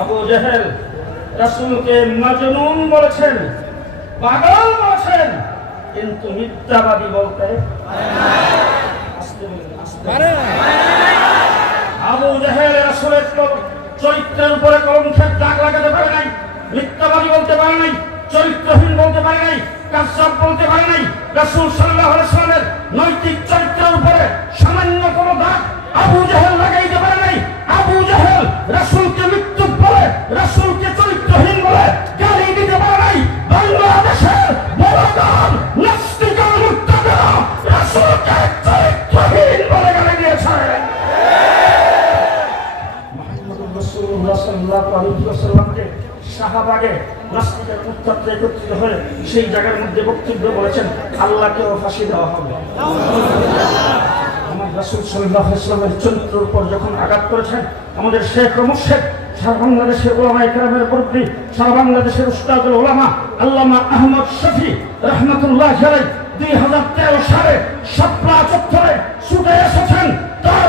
আবু জেহেল রাসূলকে মাজনুন বলেছেন, পাগল বলেছেন, কিন্তু মিথ্যাবাদী বলতে। আবু জেহেল রাসূলের চরিত্রের উপরে কলঙ্কের দাগ লাগাতে পারে নাই, মিথ্যাবাদী বলতে পারে নাই, চরিত্রহীন বলতে পারে নাই কাশ্যাপ বলতে পারে নাই রাসূল সাল্লামের নৈতিক সেই জায়গার মধ্যে বক্তব্য বলেছেন, আল্লাহকেও ফাঁসি দেওয়া হবে। আমার রাসূল আলাইহি চরিত্রের উপর যখন আঘাত করেছেন, আমাদের শেখ মুর্শেদ, সারা বাংলাদেশের ওলামা ইকরামের মুরব্বী সারা বাংলাদেশের উস্তাদুল ওলামা আল্লামা আহমদ শফি রহমতুল্লাহ দুই হাজার তেরো সালে শাপলা চত্বরে ছুটে এসেছেন, তার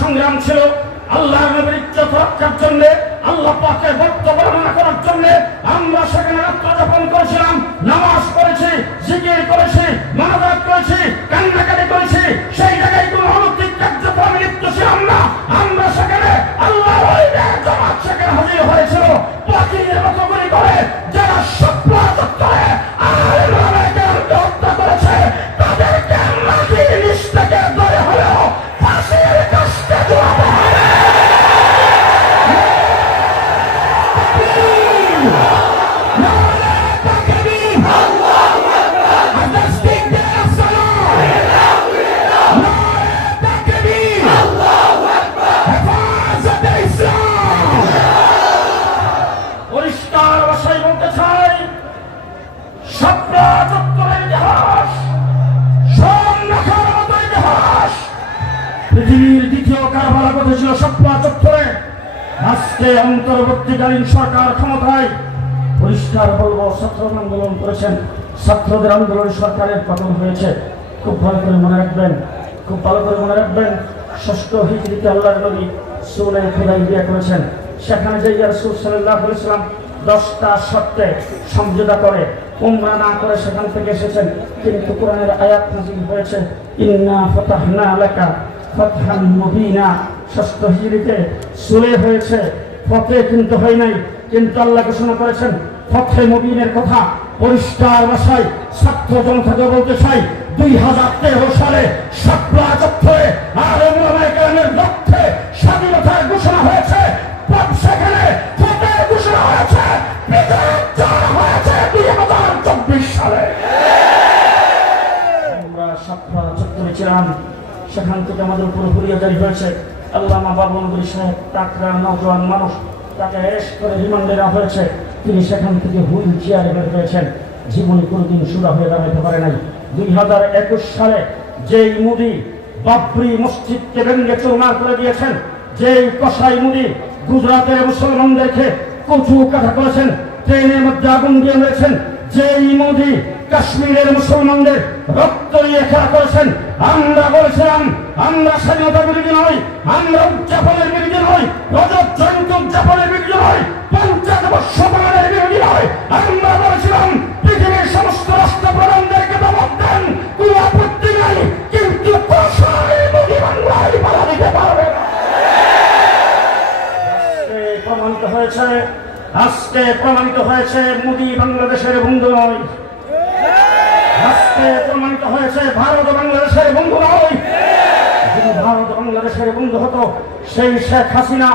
সংগ্রাম ছিল। আল্লাহ নবীর ইজ্জত রক্ষার জন্য আল্লাহ পাকের আজকে অন্তর্বর্তীকালীন সরকার ক্ষমতায় পরিষ্কার বলব ছাত্র আন্দোলন করেছেন। ছাত্রদের আন্দোলন সরকারের পতন হয়েছে। খুব ভালো করে মনে রাখবেন, খুব ভালো করে মনে রাখবেন, ষষ্ঠ হিজড়িতে আল্লাহর নবী সুলে খুদাই বিয়ে করেছেন। সেখানে যে রাসূল সাল্লাল্লাহু আলাইহি সাল্লাম দশটা শর্তে সমঝোতা করে, উমরা না করে সেখান থেকে এসেছেন। কিন্তু কোরআনের আয়াত নাজিল হয়েছে, ইন্না ফাতাহনা লাকা ফাতহান মুবিনা। ষষ্ঠ হিজড়িতে সুলে হয়েছে ফতে কিন্তু হয় নাই, কিন্তু আল্লাহ ঘোষণা করেছেন ফতে মুবিনের কথা, পরিষ্কার ভাষায় ছাত্র জনতাকে বলতে চাই দুই হাজার তেরো সালে সাপলা চত্বরে আর ইমরানের লক্ষ্যে স্বাধীনতার ঘোষণা হয়েছে। সেখানে ফতের ঘোষণা হয়েছে। দুই হাজার চব্বিশ সালে। আমরা ছিলাম, সেখান থেকে আমাদের উপরে হুরিয়া জারি হয়েছে। আল্লামা বাবুল সাহেব টাকরা নজওয়ান মানুষ, তাকে অ্যারেস্ট করে রিমান্ডে নেওয়া হয়েছে। তিনি সেখান থেকে হুইল চেয়ারে বের হয়েছেন। জীবনে কোনোদিন সুরা হয়ে দাঁড়াতে পারে নাই। দুই হাজার একুশ সালে যেই মুদি বাবরি মসজিদকে ভেঙ্গে চুরমার করে দিয়েছেন, যেই কসাই মুদি গুজরাটের মুসলমানদেরকে কচু কাটা করেছেন ট্রেনের মধ্যে আগুন দিয়ে মেরেছেন, যেই মোদি কাশ্মীরের মুসলমানদের রক্ত নিয়ে খেলা করেছেন। আমরা বলেছিলাম, আমরা স্বাধীনতা বিরোধী নই, আমরা উদযাপনের বিরোধী নই, রজত জয়ন্তী উদযাপনের বিরোধী নই, পঞ্চাশ বর্ষ পালনের বিরোধী নয় আমরা বলেছিলাম, পৃথিবীর সমস্ত রাষ্ট্রপ্রধানদেরকে দমক দেন, কোনো আপত্তি নাই, কিন্তু কষাই মোদি বাংলায় বাধা দিতে পারবে প্রমাণিত হয়েছে, আজকে প্রমাণিত হয়েছে, মোদি বাংলাদেশের বন্ধু নয়। হয়েছে ভারত বাংলাদেশের বন্ধু নয়। ভারত বাংলাদেশের বন্ধু হতো, সেই শেখ হাসিনা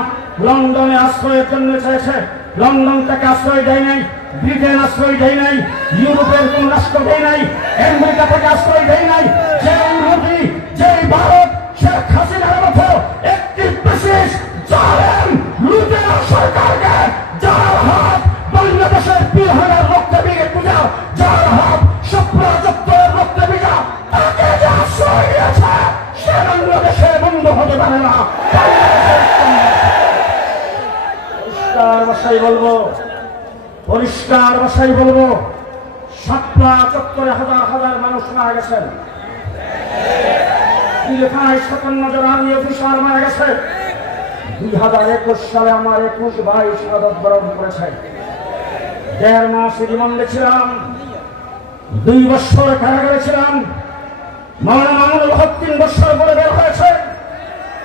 লন্ডনে আশ্রয়ের জন্য চেয়েছে। লন্ডন তাকে আশ্রয় দেয় নাই, ব্রিটেন আশ্রয় দেয় নাই, ইউরোপের কোন রাষ্ট্র দেয় নাই, আমেরিকা থেকে আশ্রয় দেয় নাই। যে ইউরোপী যে ভারত, শেখ হাসিনার মতো একটি বিশেষ জানেন লুটেরা সরকারকে যার হাত বাংলাদেশের পীর হাজার রক্ত পূজা, যার পারে পরিষ্কার ভাষায় বলব, পরিষ্কার ভাষায় বলব, সাতটা চত্বরে হাজার হাজার মানুষ মারা গেছেন। পিলখানায় সাতান্ন জন আর্মি অফিসার মারা গেছে। দুই হাজার একুশ সালে আমার একুশ ভাই শাহাদত বরণ করেছে। দেড় মাস রিমান্ডে ছিলাম, দুই বছর কারাগারে ছিলাম। মৌলানা মামুনুল হক তিন বছর পরে বের হয়েছে।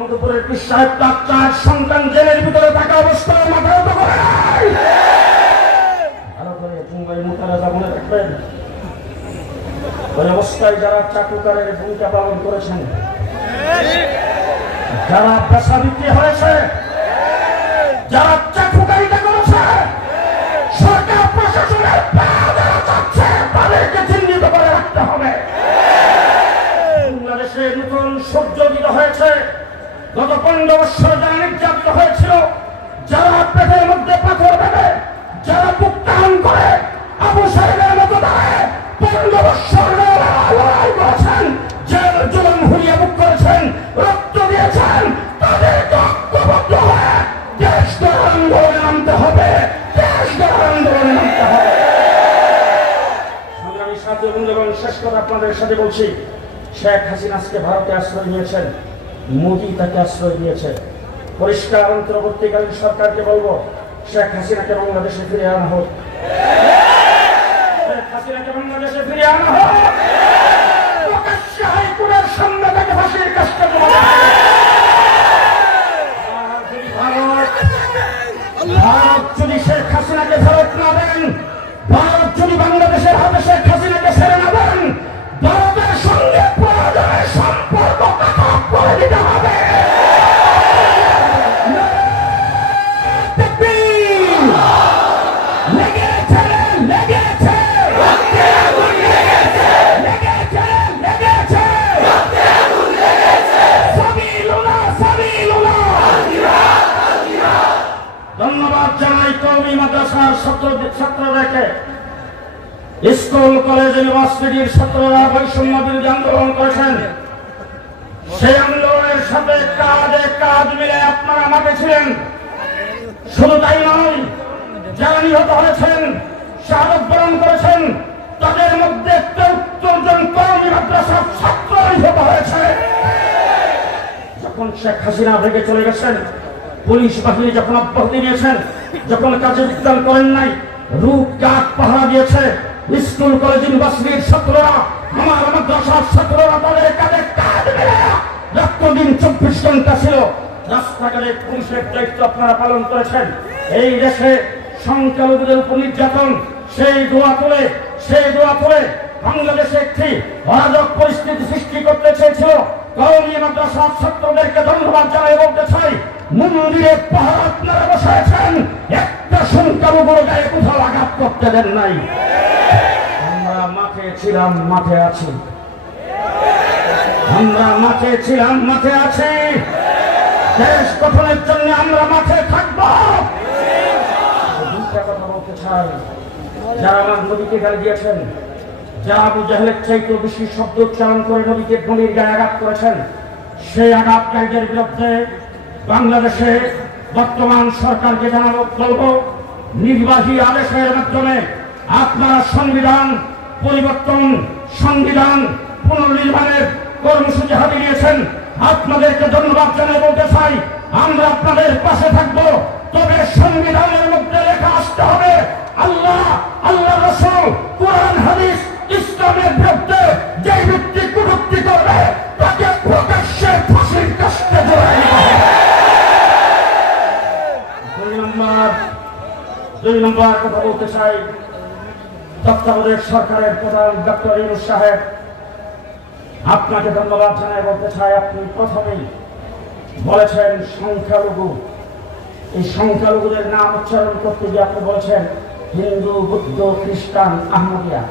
মাহমুদপুরের পীর সাহেব তার চার সন্তান জেলের ভিতরে থাকা অবস্থায় মাথা মতো করে। ভালো করে মুম্বাই মোতারাজা মনে রাখবেন। ওই অবস্থায় যারা চাকুকারের ভূমিকা পালন করেছেন, যারা পেশা বিক্রি হয়েছে, যারা গত পনেরো বছর যারা নির্যাতিত হয়েছিল, যারা পেটের মধ্যে পাথর দেবে যারা বুক করে, আবু সাহেবের মতো দাঁড়ায়, পনেরো বছর লড়াই করেছেন, জেল, জুলুম হুলিয়া বুক করেছেন, রক্ত দিয়েছেন তাদেরকে ঐক্যবদ্ধ হয়ে দেশ গড়ার আন্দোলনে নামতে হবে, দেশ আন্দোলনে নামতে হবে। বন্ধুগণ শেষ কথা আপনাদের সাথে বলছি, শেখ হাসিনা আজকে ভারতে আশ্রয় নিয়েছেন মোদি তাকে আশ্রয় দিয়েছে। পরিষ্কার অন্তর্বর্তীকালীন সরকারকে বলব, শেখ হাসিনাকে বাংলাদেশে ফিরে আনা হোক। শেখ হাসিনাকে বাংলাদেশে ফিরে আনা হোক। ধন্যবাদ জানাই কৌমি মাদ্রাসার ছাত্র ছাত্রদেরকে। স্কুল, কলেজ, ইউনিভার্সিটির ছাত্ররা বৈষম্য বিরোধী আন্দোলন করেছেন। সেই আন্দোলনের সাথে কাজে কাজ মিলে আপনারা মাঠে ছিলেন। শুধু তাই নয়, যারা নিহত হয়েছেন, শাহাদত বরণ করেছেন, তাদের মধ্যে তেউত্তর জন কৌমি মাদ্রাসার ছাত্র নিহত হয়েছে। যখন শেখ হাসিনা ভেগে চলে গেছেন পুলিশ বাহিনী যখন অব্যাহতি নিয়েছেন যখন কাজে যোগদান করেন নাই, রূপ কাঠ পাহারা দিয়েছে, স্কুল, কলেজ, ইউনিভার্সিটির ছাত্ররা, আমার মাদ্রাসার ছাত্ররা তাদের কাজে কাজ রাত্র চব্বিশ ঘণ্টা ছিল। রাস্তাঘাটে পুলিশের দায়িত্ব আপনারা পালন করেছেন। এই দেশে সংখ্যালঘুদের উপর নির্যাতন, সেই দোয়া করে, সেই দোয়া তুলে বাংলাদেশে একটি অরাজক পরিস্থিতি সৃষ্টি করতে চেয়েছিল। কৌমি মাদ্রাসার ছাত্রদেরকে ধন্যবাদ জানাই, বলতে চাই মন্দিরে পাহাড় আপনারা বসাইছেন, একটা সংখ্যালঘুর গায়ে কোথাও আঘাত করতে দেন নাই। আমরা মাঠে ছিলাম, মাঠে আছি। আমরা মাঠে ছিলাম, মাঠে আছি। দেশ গঠনের জন্য আমরা মাঠে থাকব। দুইটা কথা যারা আমার নদীকে গালি দিয়েছেন, যারা আবু জাহেলের চাইতে বেশি শব্দ উচ্চারণ করে নদীকে নদীর গায়ে আঘাত করেছেন, সেই আঘাতকারীদের বিরুদ্ধে বাংলাদেশে বর্তমান সরকারকে জানাব, বলব, নির্বাহী আদেশের মাধ্যমে আপনারা সংবিধান পরিবর্তন, সংবিধান পুনর্নির্মাণের কর্মসূচি হাতে নিয়েছেন। আপনাদেরকে ধন্যবাদ জানিয়ে বলতে চাই, আমরা আপনাদের পাশে থাকব, তবে সংবিধানের মধ্যে লেখা আসতে হবে, আল্লাহ আল্লাহ রসুল, কোরআন, হাদিস, ইসলামের বিরুদ্ধে যে ব্যক্তি কুটুক্তি করবে, তাকে প্রকাশ্যে ফাঁসির কাছে জড়াই দুই নম্বর দুই নম্বর কথা বলতে চাই তত্ত্বাবধায়ক সরকারের প্রধান ডক্টর ইউনুস সাহেব, আপনাকে ধন্যবাদ জানাই, বলতে চাই আপনি প্রথমেই বলেছেন সংখ্যালঘু। এই সংখ্যালঘুদের নাম উচ্চারণ করতে গিয়ে আপনি বলেছেন হিন্দু, বুদ্ধ, খ্রিস্টান, আহমদিয়া।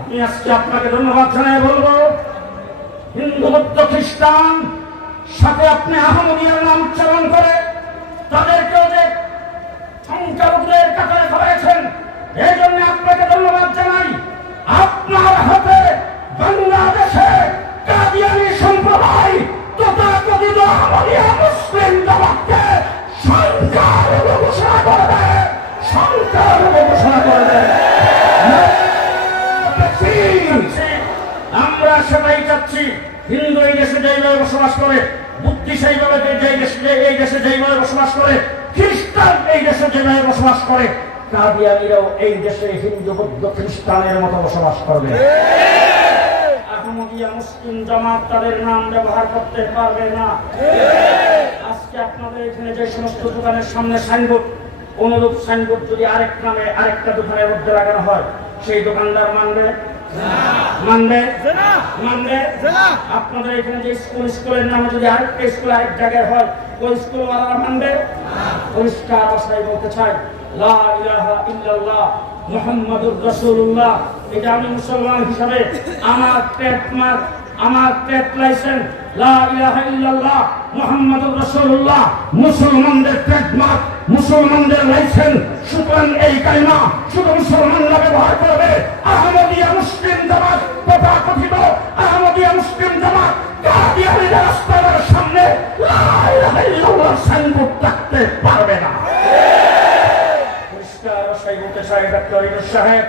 আমি আজকে আপনাকে ধন্যবাদ জানাই, বলব হিন্দু, বুদ্ধ, খ্রিস্টান, সাথে আপনি আহমদিয়ার নাম উচ্চারণ করে তাদেরকেও যে সংখ্যালঘুদের কাতারে ধরেছেন এই জন্য আপনাকে ধন্যবাদ জানাই। আপনার হাতে বাংলাদেশে কাদিয়ানি সম্প্রদায় তথাকথিত আহমদিয়া মুসলিম জগৎকে সংখ্যালঘু ঘোষণা করবে সংখ্যালঘু ঘোষণা করবে আমরা সেটাই চাচ্ছি হিন্দু এই দেশে যেইভাবে বসবাস করে সেইভাবে যে দেশে এই দেশে যেইভাবে বসবাস করে, খ্রিস্টান এই দেশে যেভাবে বসবাস করে, কাদিয়ানিরাও এই দেশে হিন্দু, বুদ্ধ, খ্রিস্টানের মতো বসবাস করবে। আহমদিয়া মুসলিম জামাত তাদের নাম ব্যবহার করতে পারবে না। আজকে আপনাদের এখানে যে সমস্ত দোকানের সামনে সাইনবোর্ড, অনুরূপ সাইনবোর্ড যদি আরেক নামে আরেকটা দোকানের মধ্যে লাগানো হয়, সেই দোকানদার মানবে মানবে? মানবে? আপনাদের এখানে যে স্কুল স্কুলের নামে যদি আরেকটা স্কুল আরেক জায়গায় হয় ওই স্কুল ওয়ালারা মানবে? পরিষ্কার অবস্থায় বলতে চাই লা ইলাহা ইল্লাল্লাহ মুহাম্মাদুর রাসূলুল্লাহ। এটা আমি মুসলমান হিসাবে আমার ট্রেডমার্ক আমার ট্রেড লাইসেন্স। লা ইলাহা ইল্লাল্লাহ মুহাম্মাদুর রাসূলুল্লাহ। মুসলমানদের ট্রেডমার্ক মুসলমানদের লাইসেন্স। সুতরাং এই কালিমা শুধু মুসলমানরা ব্যবহার করবে। আহমদিয়া মুসলিম জামাত তথা কথিত আহমদিয়া মুসলিম জামাত কাদিয়ানিদের রাস্তার সামনে সাইনবোর্ড থাকতে পারবে না। সাহেব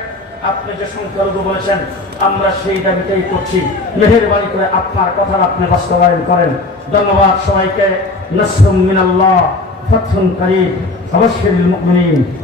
আপনি যে সংখ্যালঘু বলেছেন, আমরা সেই দাবিতেই করছি। মেহেরবানি করে আপনার কথা আপনি বাস্তবায়ন করেন। ধন্যবাদ সবাইকে। নসরুম মিনাল্লাহ ফতহুন করিম, অবশ্যই মুমিনিন।